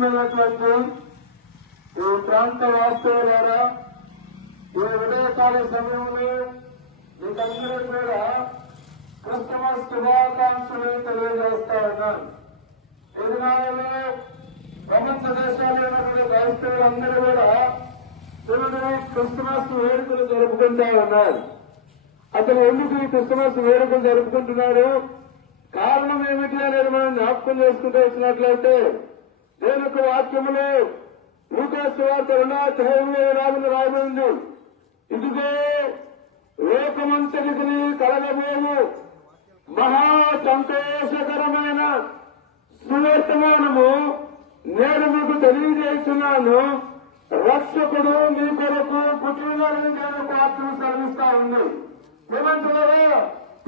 ప్రియమైనటువంటి ఈ ప్రాంత వాస్తవులారా, ఈ ఉదయకాల సమయంలో మీకందరూ కూడా క్రిస్మస్ శుభాకాంక్షలు తెలియజేస్తా ఉన్నాను. ఈ దినాలలో ప్రపంచ దేశాలైనటువంటి క్రైస్తవులందరూ కూడా క్రిస్మస్ వేడుకలు జరుపుకుంటా ఉన్నారు. అసలు ఎందుకు ఈ క్రిస్మస్ వేడుకలు జరుపుకుంటున్నారు, కారణం ఏమిటి అనేది మనం జ్ఞాపకం చేసుకుంటూ వచ్చినట్లయితే దేవుని యొక్క వాక్యములో లూకా సువార్త 2వ రాబడింది. ఇదిగో లోకమంతటికి కలగబోవు మహా సంతోషకరమైన సువర్తమానము నేను మీకు తెలియజేస్తున్నాను, రక్షకుడు మీ కొరకు పుట్టినని నేను వాక్యం సెలవిస్తా ఉంది. ఏమంటున్నారా?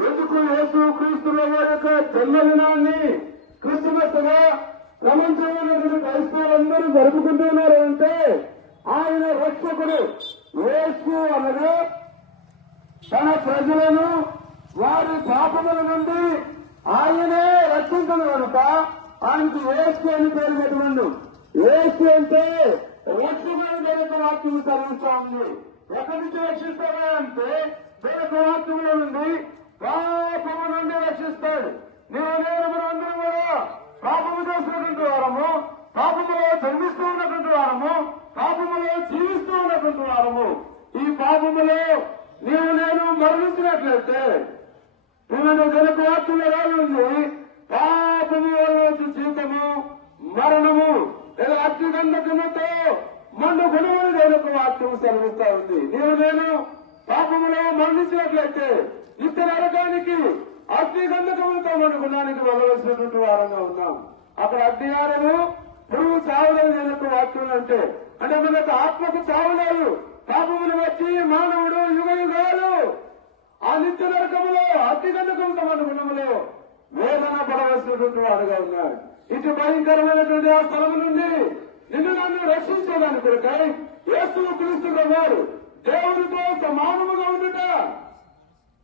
ఎందుకు యేసు క్రీస్తుల యొక్క జన్మదినాన్ని క్రిస్మస్ గా ప్రపంచంలో క్రైస్తవులందరూ జరుపుకుంటున్నారు అంటే ఆయన రక్షకుడు యేసు అనగా తన ప్రజలను వారి పాపముల నుండి ఆయనే రక్షించను కనుక ఆయనకు యేసు అని పేరు పెట్టుకుండు. యేసు అంటే రక్షకుడు దేవుని వాక్యం సెలవిస్తా ఉంది. ఎక్కడి నుంచి రక్షిస్తారా అంటే దేవుని వాక్యంలో నుండి పాపము నుండి రక్షిస్తాడు. నేను మనందరం కూడా పాపము చేసినటువంటి వారము, పాపములో జన్మిస్తూ ఉన్నటువంటి వారము, పాపములో జీవిస్తూ ఉన్నటువంటి వారము. ఈ పాపములో నేను మరణించినట్లయితే నేను జనక వాక్యంలో రానుంది పాపము వల్ల జీవితము మరణము లేదా అత్యుగంధకముతో మండు గుణములు జనక వాక్యం సెలవిస్తా ఉంది. నేను పాపములో మరణించినట్లయితే నిత్య నరకానికి అగ్నిగంధకములతో మండు గుణానికి వెళ్ళవలసినటువంటి వారంగా ఉన్నాం. అక్కడ అగ్నిహారము పురుగు చావలేదు జనక వాక్యం అంటే మనకు ఆత్మకు చావలేదు. పాపములు వచ్చి మానవుడు యుగ యుగాలు ఆ నిత్య నరకములో అగ్నిగంధకములతో మండు గుణములో వేదన పడవలసినటువంటి వాడుగా ఉన్నాడు. ఇటు భయంకరమైనటువంటి ఆ స్థలము నుండి నన్ను రక్షించేదాని కొరకై యేసు క్రీస్తు వారు దేవునితో సమానముగా ఉండుట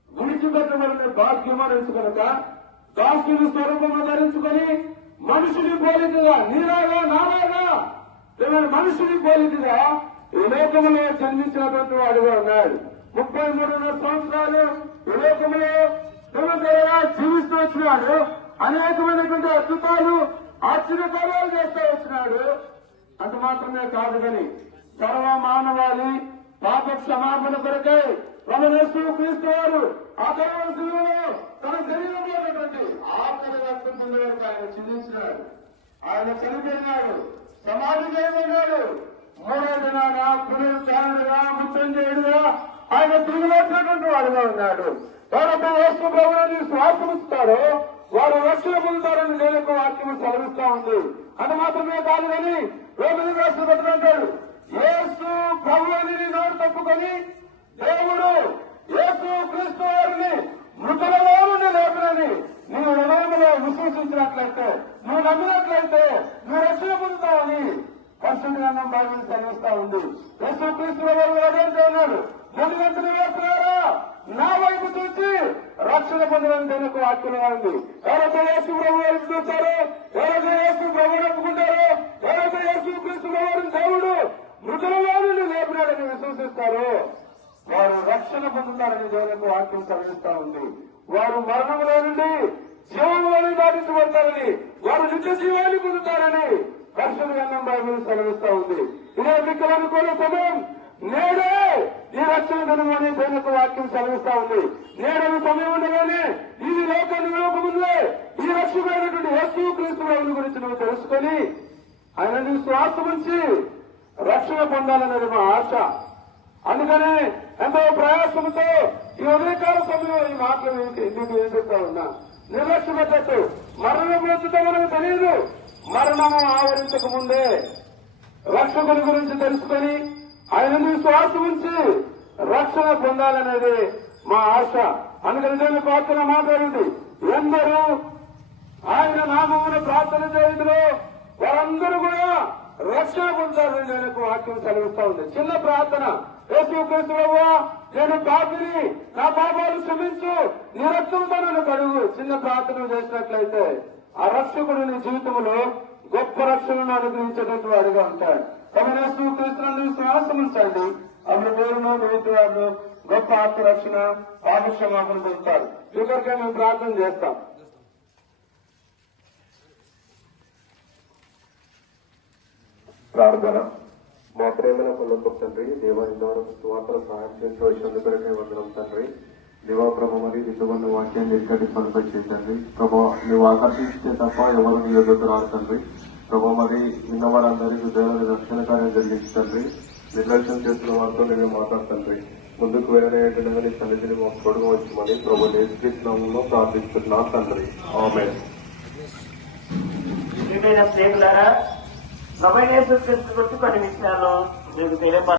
విడిచిపెట్టబడిన భాగ్యమని ఎంచుకొనక దాసుని స్వరూపము ధరించుకొని మనుషుని పోలికగా నీలాగా నాలాగా మనుషుని పోలికగా ఈ లోకములో జన్మించినటువంటి వాడుగా ఉన్నాడు. 33 సంవత్సరాలు ఈ లోకములో జీవిస్తూ వచ్చినాడు. అనేకమైనటువంటి అద్భుతాలు ఆశ్చర్యకార్యాలు చేస్తూ వచ్చినాడు. అంత మాత్రమే కాదు కానీ సర్వ మానవాళి పాప క్షమాపణ కొరకై యేసు క్రీస్తు వారు ఆ కలవరలో తన శరీరంలో ఉన్నటువంటి ఆత్మల రక్తం పొందడానికి ఆయన చిందించినాడు. ఆయన చనిపోయినాడు, సమాధి చేయబడినాడు. 3వ దినాన పునరుత్థానుడుగా మృత్యుంజయుడుగా ఆయన తిరిగి వచ్చినటువంటి వాడుగా ఉన్నాడు. ఎవరైతే యేసు ప్రభువుని శ్వాసమిస్తారో వారు రక్షణ పొందుతారని దేవుని వాక్యం సెలవిస్తా ఉంది. అది మాత్రమే కాదు కానీ రోమిలి రాష్ట్ర పెట్టినట్టాడు, యేసు ప్రభువుని నోరు తప్పుకొని దేవుడు యేసు క్రీస్తు వారిని మృతులలో నుండి లేపినని నువ్వు హృదయంలో విశ్వసించినట్లయితే, నువ్వు నమ్మినట్లయితే నువ్వు రక్షణ పొందుతావని పరిశుద్ధ గ్రంథం బైబిల్ సెలవిస్తా ఉంది. యేసు క్రీస్తు వారు అదేంటి అన్నాడు, వెంటనే వేస్తున్నారా నా వైపు చూసి రక్షణ పొందడం దేవునికి వాక్యంగా ఉంది. ఎవరైతే యేసు ప్రభు వైపు చూస్తారో, ఎవరైతే యేసు ప్రభువుని ఒప్పుకుంటారో, ఎవరైతే యేసు క్రీస్తు వారిని దేవుడు మృతులలో నుండి లేపినాడని విశ్వసిస్తారో వారు రక్షణ పొందుతారని దేవునికి వాక్యం సెలవిస్తా ఉంది. వారు మరణంలో నుండి జీవంలోని దాటించబడతారని, వారు నిత్య జీవాన్ని పొందుతారని పరిశుద్ధ గ్రంథం బైబిల్ సెలవిస్తా ఉంది. ఇదే మీకు అనుకునే సమయం నేడే ఈ రక్షణ దినమని దేవునికి వాక్యం సెలవిస్తా ఉంది. నేడని సమయం ఉండగానే ఇది లోకాన్ని లోకముందే ఈ రక్షకుడైనటువంటి యేసు క్రీస్తు ప్రభువుని గురించి నువ్వు తెలుసుకొని ఆయన నువ్వు శ్వాసముంచి రక్షణ పొందాలనేది మా ఆశ. అందుకనే ఎంతో ప్రయాసంతో ఈ ఉదయకాల సమయంలో ఈ మాటలు నీకు ఏం చెప్తా ఉన్నా, నిర్లక్ష్యపడ్డట్టు మరణం వచ్చుతో మనకు తెలియదు. మరణము ఆవరించక ముందే రక్షకుని గురించి తెలుసుకొని ఆయన శ్వాసం ఉంచి రక్షణ పొందాలనేది మా ఆశ. అందుకని నేను ప్రార్థన మాట్లాడింది, ఎందరూ ఆయన నామమును ప్రార్థన చేయడంలో వారందరూ కూడా రక్షణ పొందాలని నేను వాక్యం సెలవిస్తా ఉంది. చిన్న ప్రార్థన, యేసు క్రీస్తు ప్రభువా నేను పాపిని, నా పాపాలు క్షమించు, నీ రక్తంతో నన్ను కడుగు. చిన్న ప్రార్థన చేసినట్లయితే ఆ రక్షకుడు నీ జీవితంలో గొప్ప రక్షణను అనుగ్రహించేటటువంటి వాడిగా ఉంటాడు. కమనేస్తూ క్రీస్తునందు విశ్వాసం ఉంచండి. అప్పుడు మీరును మీ వారు గొప్ప ఆత్మరక్షణ పాపక్షమాపణ పొందుతారు. ఇక్కడికే మేము ప్రార్థన చేస్తాం. ప్రార్థన. మా ప్రేమల కొరకు తండ్రి, దేవా ఇంతవరకు సువార్తలు సహాయం చేసి వచ్చినందుకు కొరకే వందనం తండ్రి. దేవా ప్రభు మరి ఇంతమంది వాక్యాన్ని ఎక్కడి కొనపరిచేయండి ప్రభు. నువ్వు ఆకర్షించితే తప్ప ఎవరు నీ ఎదురు రారు తండ్రి. ప్రభు మరి విన్న వారందరికీ హృదయాల రక్షణ కార్యం జరిగించండి. నిర్లక్ష్యం చేస్తున్న వారితో నేను మాట్లాడుతండ్రి. ముందుకు వెళ్ళనేట్టుగా నీ సన్నిధిని మాకు తోడుగా వచ్చమని ప్రభు నేర్చుకుంటున్నాము ప్రార్థిస్తున్నాం తండ్రి. ఆమేన్. ప్రభువైన యేసు క్రీస్తు గురించి కొన్ని విషయాలు మీకు తెలియపరచాలి.